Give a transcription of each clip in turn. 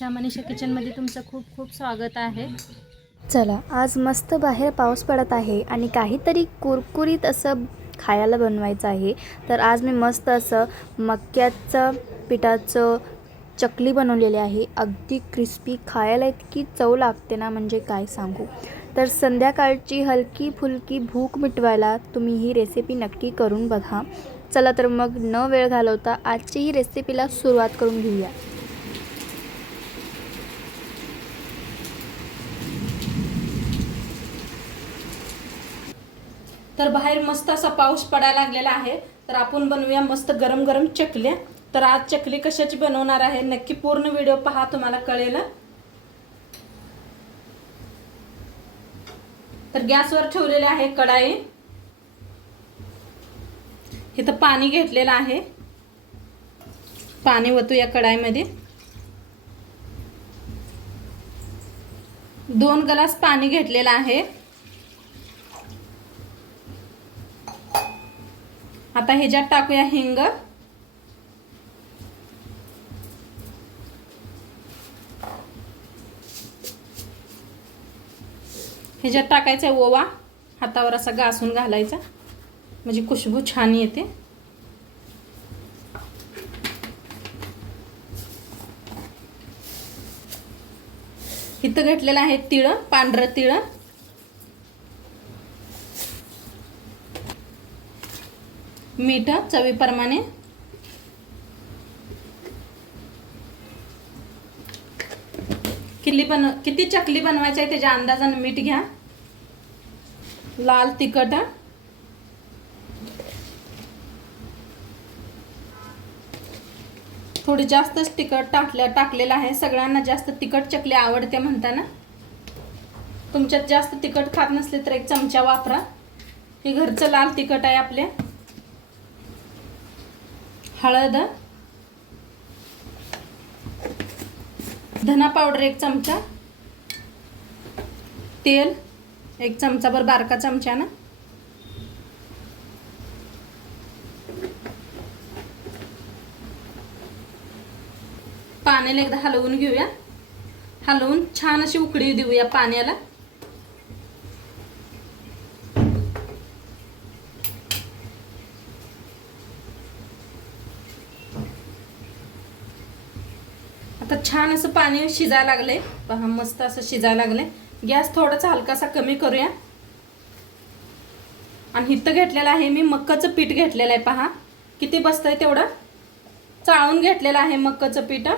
मनीषा किचनमध्ये तुमचं खूप खूप स्वागत आहे। चला, आज मस्त बाहेर पाऊस पडत आहे आणि काहीतरी कुरकुरीत असं खायला बनवायचं आहे। तर आज मी मस्त असं मक्याचं पिठाचं चकली बनवलेली आहे। अगदी क्रिस्पी, खायला इतकी चव लागते ना, म्हणजे काय सांगू। तर संध्याकाळची हलकी फुलकी भूक मिटवायला तुम्ही ही रेसिपी नक्की करून बघा। चला तर मग न वेळ घालवता आजची ही रेसिपीला सुरुवात करून घेऊया। तर बाहेर मस्त असा पाऊस पडायला लागलेला आहे, तर आपण बनवूया मस्त गरम गरम चकल्या। तर आज चकली कशाची बनवणार आहे नक्की पूर्ण व्हिडिओ पहा, तुम्हाला कळेल। तर गॅसवर ठेवलेले आहे कढाई, इथं पाणी घेतलेलं आहे। पाणी ओतूया कढाईमध्ये। 2 ग्लास पाणी घेतलेलं आहे। आता ह्याच्यात टाकूया हिंग, ह्याच्यात टाकायचा ओवा, हातावर असा घासून घालायचा म्हणजे खुशबू छान येते। इथं घेतलेलं आहे तीळ, पांढरं तीळ, मीठ चवीप्रमाणे, किती चकली बनवायची आहे त्याच्या अंदाजाने मीठ घ्या। लाल तिखट, थोडी जास्तच तिखट टाकलेलं आहे। सगळ्यांना जास्त तिखट चकली आवडते म्हणताना, तुमच्यात जास्त तिखट खात नसले तर 1 चमचा वापरा। हे घरचं लाल तिखट आहे आपले। हळद, धना पावडर 1 चमचा, तेल 1 चमचाभर बारका चमच्यानं, पाण्याला एकदा हलवून घेऊया। हलवून छान अशी उकळी देऊया पाण्याला। आता छान असं पाणी शिजायला लागले पहा, मस्त असं शिजायला लागले। गॅस थोडासा हलकासा कमी करूया। आणि इथं घेतलेलं आहे मी मक्याचं पीठ घेतलेलं आहे, पहा किती बसतंय तेवढं चाळून घेतलेलं आहे मक्याचं पीठ।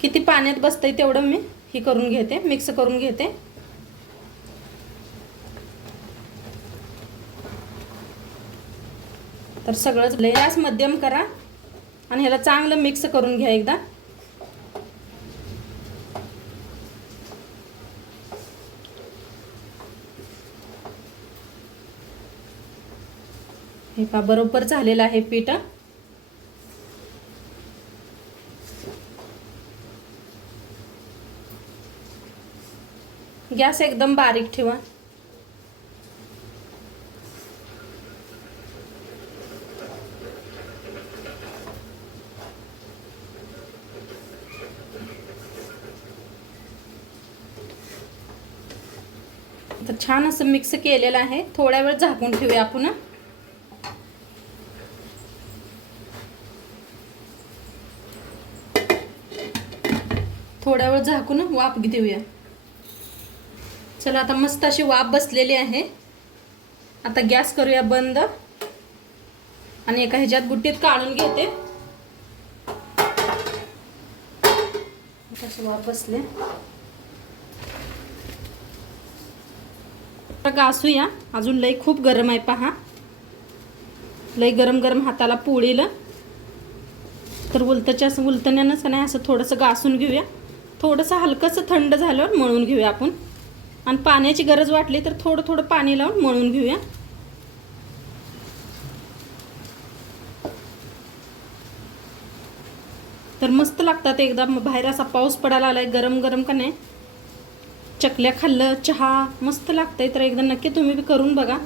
किती पाण्यात बसतंय तेवढं मी ही करून घेते, मिक्स करून घेते। तर सगळंच गॅस मध्यम करा आणि ह्याला चांगलं मिक्स करून घ्या एकदा। हे पहा बरोबर झालेलं आहे पीठ। गॅस एकदम बारीक ठेवा। तर छान असं मिक्स केलेलं आहे। थोड्या वेळ झाकून ठेवूया आपण। थोड्या वेळ झाकून वाफ देऊया। चला, आता मस्त अशी वाफ बसलेली आहे। आता गॅस करूया बंद आणि एका ह्याच्यात बुट्टीत काढून घेते। अशी वाफ बसले, घासूया। अजून लई खूप गरम आहे पहा, लई गरम गरम हाताला पोळील। तर उलटण्यानंच नाही असं थोडंसं घासून घेऊया। थोडंसं हलकंसं थंड झाल्यावर मळून घेऊया आपण। आणि पाण्याची गरज वाटली तर थोडं थोडं पाणी लावून मळून घेऊया। तर मस्त लागतात एकदम। बाहेर असा पाऊस पडायला लागलाय, गरम गरम का नाही चकल्या खाल्लं, चहा मस्त लागतंय। तर एकदा नक्की तुम्ही करून बघा।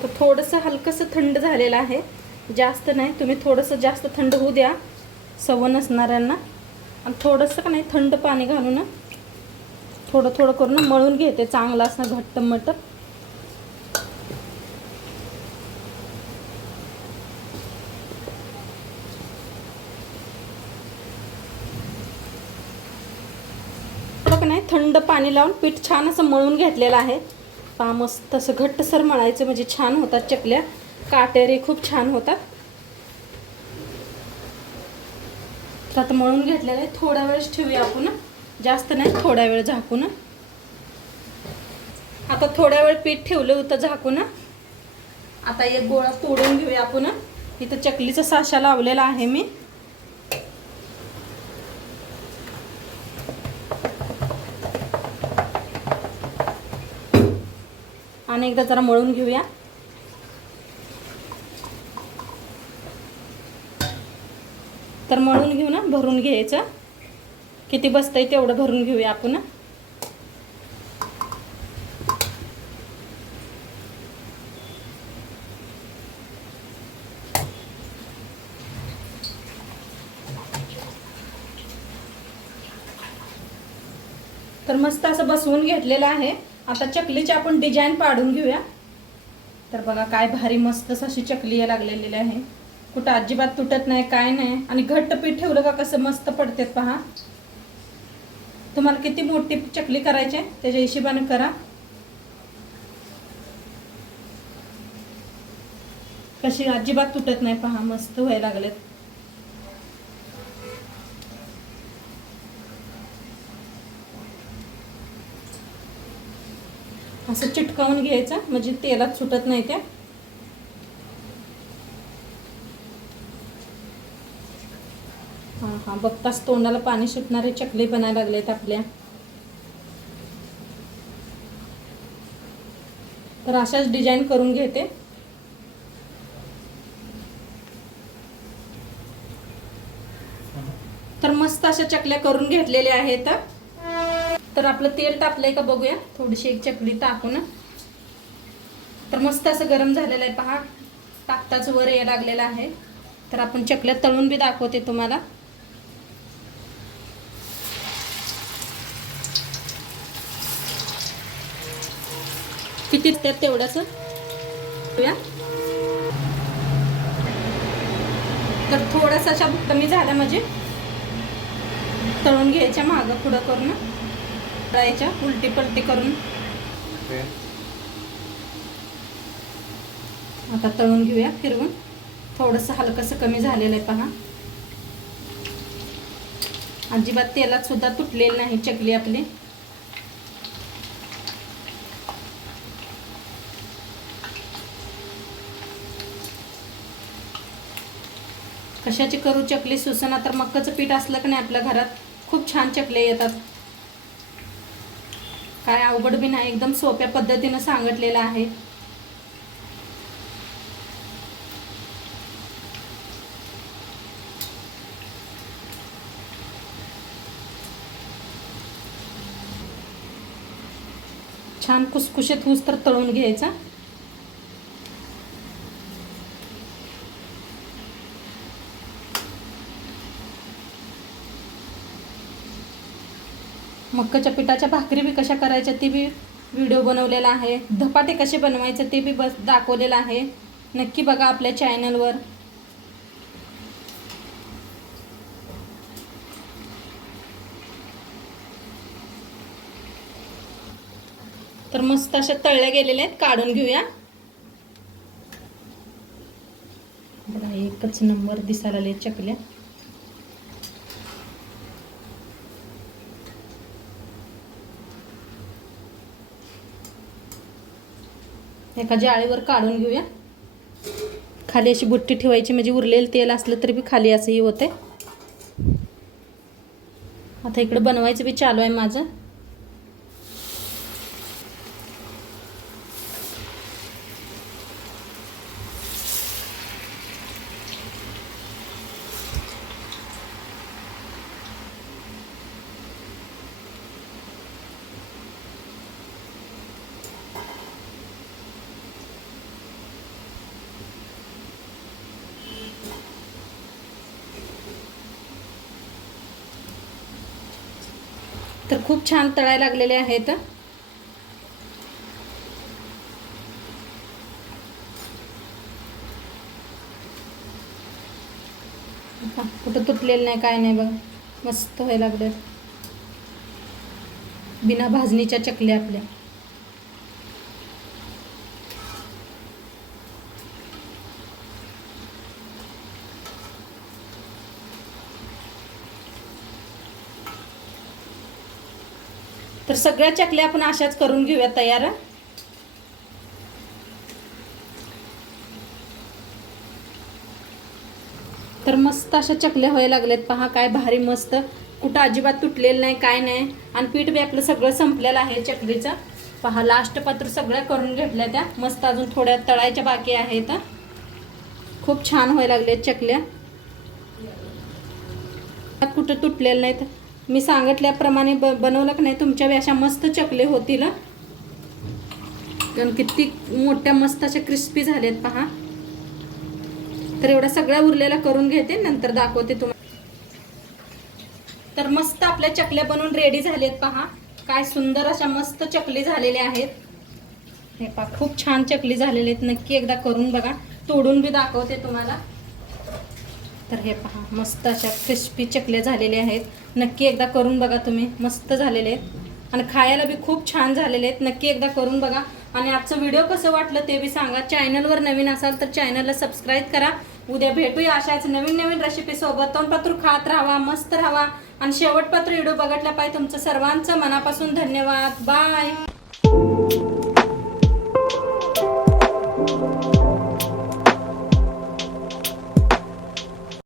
आता थोडंसं हलकंसं थंड झालेलं आहे, जास्त नाही. तुम्ही थोडंसं जास्त थंड होऊ द्या सवय नसणाऱ्यांना. आणि थोडंसं का नाही थंड पाणी घालून थोडं थोडं करून मळून घेते चांगलं असं घट्ट मट. नाही थंड पाणी लावून पीठ छान असं मळून घेतलेलं आहे पहा. मस्त असं घट्टसर मळायचं म्हणजे छान होतात चकल्या. काटेरी खूप छान होतात. तर आता मळून घेतलेलं आहे. थोडा वेळच ठेवूया आपण, जास्त नाही, थोडा वेळ झाकून. आता थोडा वेळ पीठ ठेवलं होतं झाकून. आता एक गोळा तोडून घेऊया आपण. इथं चकलीचा साचा लावलेला आहे मी. आणि एकदा जरा मळून घेऊया. तर मळून घेऊ ना, भरून घ्यायचं. किती बसतंय तेवढं भरून घेऊया आपण. तर मस्त असं बसवून घेतलेलं आहे. आता चकलीची आपण डिझाईन पाडून घेऊया. तर बघा काय भारी मस्त अशी चकली लागलेली आहे. कुठं अजिबात तुटत नाही, काय नाही. आणि घट्ट पीठ ठेवलं का कसं मस्त पडते पहा. तुम्हाला किती मोठी चकली करायची आहे त्याच्या हिशोबाने करा. कशी अजिबात तुटत नाही पहा, मस्त व्हायला लागलेत. असं चिटकावून घ्यायचं म्हणजे तेलात सुटत नाही त्या. हां हां, बघताच तोंडाला पाणी सुटणारे चकली बनायला लागलेत आपल्या. तर अशाच डिझाईन करून घेते. तर मस्त अशा चकल्या करून घेतलेल्या आहेत. तर आपलं तेल तापलंय का बघूया. थोडीशी एक चकली टाकून. तर मस्त असं गरम झालेलं आहे पहा. टाकताच वर यायला लागलेलं आहे. तर आपण चकल्या तळून बी दाखवते तुम्हाला. किती त्यात तेवढंच. तर थोडासा अशा कमी झाला म्हणजे तळून घ्यायच्या मागं पुढं करून तळायच्या उलटी पलटी करून. आता तळून घेऊया फिरवून. थोडंसं हलकंसं कमी झालेलं आहे पहा. अजिबात तेलात सुद्धा तुटलेलं नाही चकली आपली. कशाची करू चकली सुसना. तर मक्काचं पीठ असलं की नाही आपल्या घरात खूप छान चकल्या येतात. काय अवघड बी नाही, एकदम सोप्या पद्धतीनं सांगितलेलं आहे. छान कुसकुशीत होऊस तर तळून घ्यायचा. मक्काच्या पिठाच्या भाकरी बी कशा करायच्या ते बी व्हिडिओ बनवलेला आहे. धपाटे कसे बनवायचे ते बी दाखवलेलं आहे. नक्की बघा आपल्या चॅनलवर. तर मस्त अशा तळल्या गेलेल्या आहेत. काढून घेऊया. बघा एकच नंबर दिसायला लागले चकल्या. एका जाळीवर काढून घेऊया. खाली अशी बुट्टी ठेवायची म्हणजे उरलेलं तेल असलं तरी बी खाली असंही होते. आता इकडे बनवायचं बी चालू आहे माझं. तर खूप छान तळायला लागलेले आहेत. कुठं तुटलेलं नाही, काय नाही बघ, मस्त व्हायला लागले. बिना भाजणीच्या चकल्या आपल्या. तर सगळ्या चकल्या आपण अशाच करून घेऊया तयार. तर मस्त अशा चकल्या व्हायला लागल्यात पहा, काय भारी मस्त, कुठं अजिबात तुटलेलं नाही, काय नाही. आणि पीठ बी आपलं सगळं संपलेलं आहे चकलीचं. पहा लास्ट पात्र सगळ्या करून घेतल्या त्या, मस्त अजून थोड्या तळायच्या बाकी आहेत. खूप छान व्हायला लागले चकल्या, कुठं तुटलेलं नाहीत. मी सांगितल्याप्रमाणे बनवलं की नाही, तुमच्या बी अशा मस्त चकले होतील. कारण किती मोठ्या मस्त अशा क्रिस्पी झाल्यात पहा. तर एवढ्या सगळ्या उरलेल्या करून घेते, नंतर दाखवते तुम्हाला. तर मस्त आपल्या चकल्या बनवून रेडी झाल्यात पहा. काय सुंदर अशा मस्त चकली झालेल्या आहेत. हे पहा खूप छान चकली झालेले आहेत. नक्की एकदा करून बघा, तोडून बी दाखवते तुम्हाला. तर हे पहा मस्त अशा क्रिस्पी चकल्या झालेल्या आहेत. नक्की एकदा करून बघा तुम्ही, मस्त झालेले आहेत आणि खायला बी खूप छान झालेले आहेत. नक्की एकदा करून बघा. आणि आजचं व्हिडिओ कसं वाटलं ते बी सांगा. चॅनलवर नवीन असाल तर चॅनलला सबस्क्राईब करा. उद्या भेटूया अशाच नवीन नवीन रेसिपी सोबत. तोंडपात्र खात राहा, मस्त राहा आणि शेवटपात्र व्हिडिओ बघितला पाहिजे. तुमचं सर्वांचं मनापासून धन्यवाद. बाय.